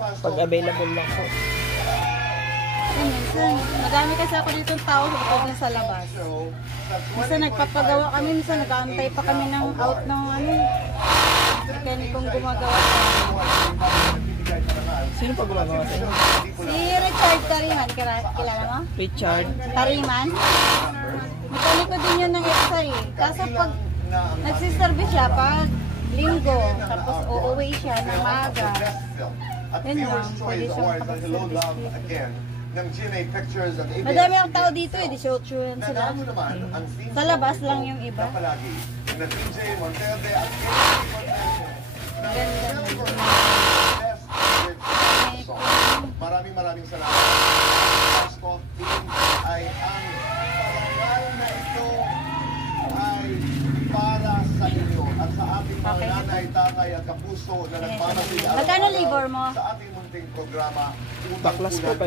Pag available lang po. Minsan, madami kasi ako dito tao sa labas. Minsan nagpapagawa kami, minsan nag-aantay pa kami ng out ng mekanikong gumagawa sa Sino pa gumagawa sa inyo? Si Richard Tariman, kilala mo? Richard? Tariman? Mekaniko din yun ng EPSA eh. Kaso pag nagsiservice siya, pag linggo, tapos uuwi siya ng maaga. Yun lang, pwede siyang pakag-service. Madami ang tao dito eh, 18 yan sila. Sa labas lang yung iba. Maraming salamat. Pasko ay ang parangal na ito ay para sa inyo at sa ating mga nanay, tatay at kapuso na nagmamahal Magkano labor mo? sa ating munting programa. Baklas po.